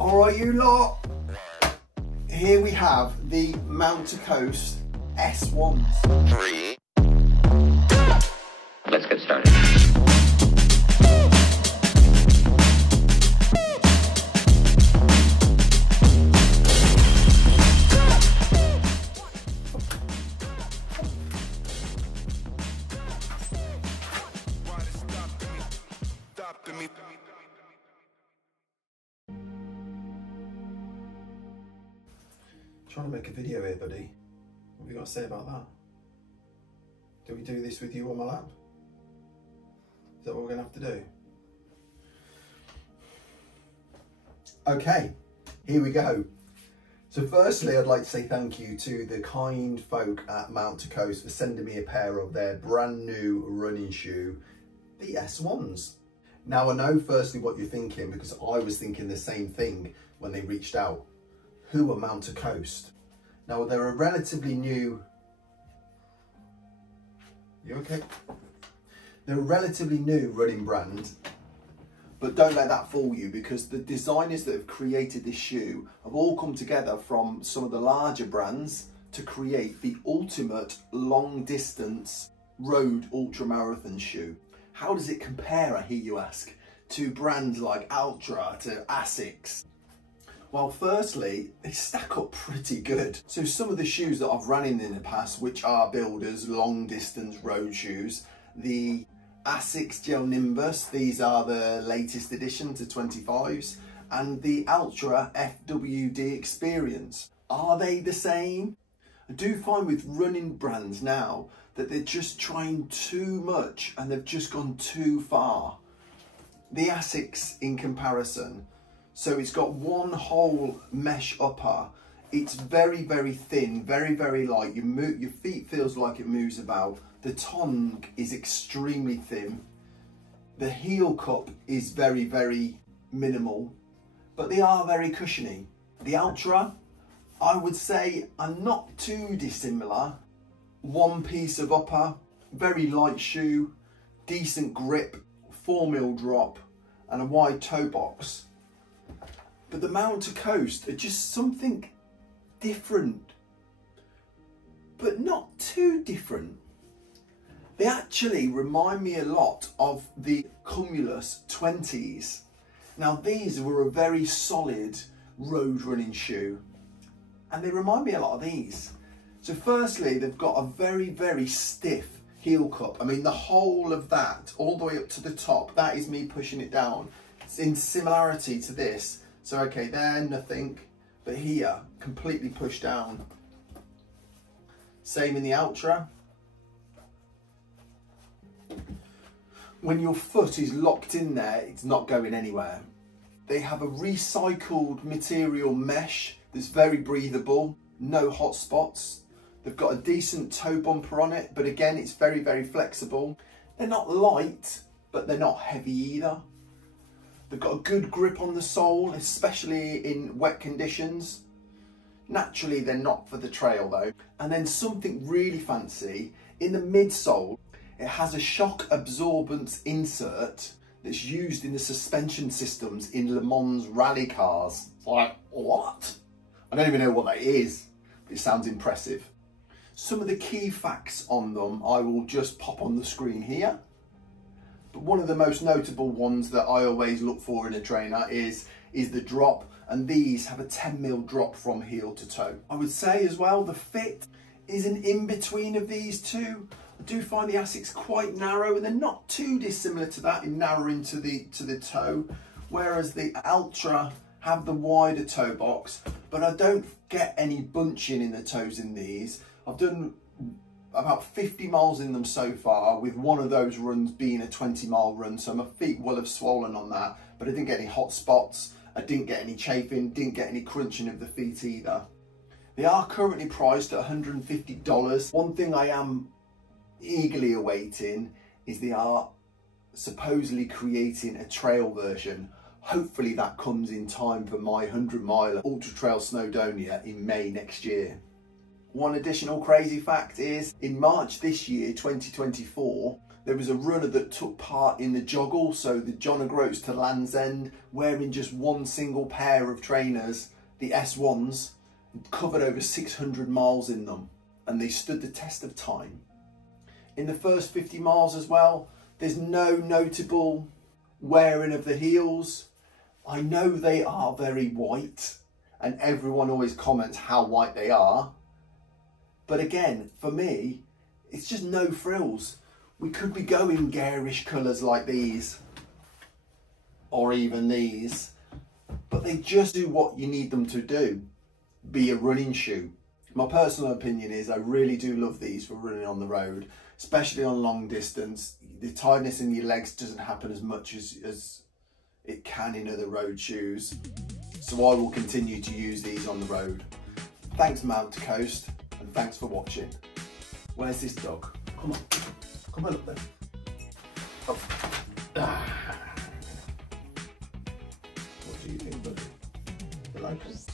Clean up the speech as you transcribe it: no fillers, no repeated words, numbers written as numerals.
All right, you lot. Here we have the Mount to Coast S1s. 3. Let's get started. Trying to make a video here, buddy. What have you got to say about that? Do we do this with you on my lap? Is that what we're going to have to do? Okay, here we go. So firstly, I'd like to say thank you to the kind folk at Mount to Coast for sending me a pair of their brand new running shoe, the S1s. Now I know firstly what you're thinking, because I was thinking the same thing when they reached out. Who are Mount to Coast? Now they're a relatively new, you okay? They're a relatively new running brand, but don't let that fool you, because the designers that have created this shoe have all come together from some of the larger brands to create the ultimate long distance road ultramarathon shoe. How does it compare, I hear you ask, to brands like Ultra, to Asics? Well, firstly, they stack up pretty good. So some of the shoes that I've run in the past, which are builders long distance road shoes, the Asics Gel Nimbus, these are the latest addition to 25s, and the Ultra FWD Experience. Are they the same? I do find with running brands now that they're just trying too much and they've just gone too far. The Asics in comparison, so it's got one whole mesh upper. It's very, very thin, very, very light. Your feet feels like it moves about. The tongue is extremely thin. The heel cup is very, very minimal, but they are very cushiony. The Ultra, I would say, are not too dissimilar. One piece of upper, very light shoe, decent grip, 4mm drop, and a wide toe box. But the Mount to Coast are just something different, but not too different. They actually remind me a lot of the Cumulus 20s. Now these were a very solid road running shoe, and they remind me a lot of these. So firstly, they've got a very, very stiff heel cup. I mean, the whole of that, all the way up to the top, that is me pushing it down. It's in similarity to this. So okay, there, nothing, but here, completely pushed down. Same in the Ultra. When your foot is locked in there, it's not going anywhere. They have a recycled material mesh that's very breathable, no hot spots. They've got a decent toe bumper on it, but again, it's very, very flexible. They're not light, but they're not heavy either. They've got a good grip on the sole, especially in wet conditions. Naturally, they're not for the trail though. And then something really fancy, in the midsole, it has a shock absorbance insert that's used in the suspension systems in Le Mans rally cars. It's like, what? I don't even know what that is, but it sounds impressive. Some of the key facts on them, I will just pop on the screen here. But one of the most notable ones that I always look for in a trainer is the drop, and these have a 10mm drop from heel to toe. I would say as well, the fit is an in-between of these two. I do find the Asics quite narrow, and they're not too dissimilar to that in narrowing to the toe, whereas the Ultra have the wider toe box, but I don't get any bunching in the toes in these. I've done about 50 miles in them so far, with one of those runs being a 20-mile run, so my feet will have swollen on that, but I didn't get any hot spots, I didn't get any chafing, didn't get any crunching of the feet either. They are currently priced at $150. One thing I am eagerly awaiting is they are supposedly creating a trail version. Hopefully that comes in time for my 100-mile Ultra Trail Snowdonia in May next year. One additional crazy fact is, in March this year, 2024, There was a runner that took part in the joggle, so the John O'Groats to Land's End, wearing just one single pair of trainers, the S1s, covered over 600 miles in them, and they stood the test of time. In the first 50 miles as well, there's no notable wearing of the heels. I know they are very white, and everyone always comments how white they are. But again, for me, it's just no frills. We could be going garish colours like these, or even these, but they just do what you need them to do, be a running shoe. My personal opinion is I really do love these for running on the road, especially on long distance. The tiredness in your legs doesn't happen as much as it can in other road shoes. So I will continue to use these on the road. Thanks Mount Coast, and thanks for watching. Where's this dog? Come on. Come on up there. Oh. What do you think, buddy? You like it?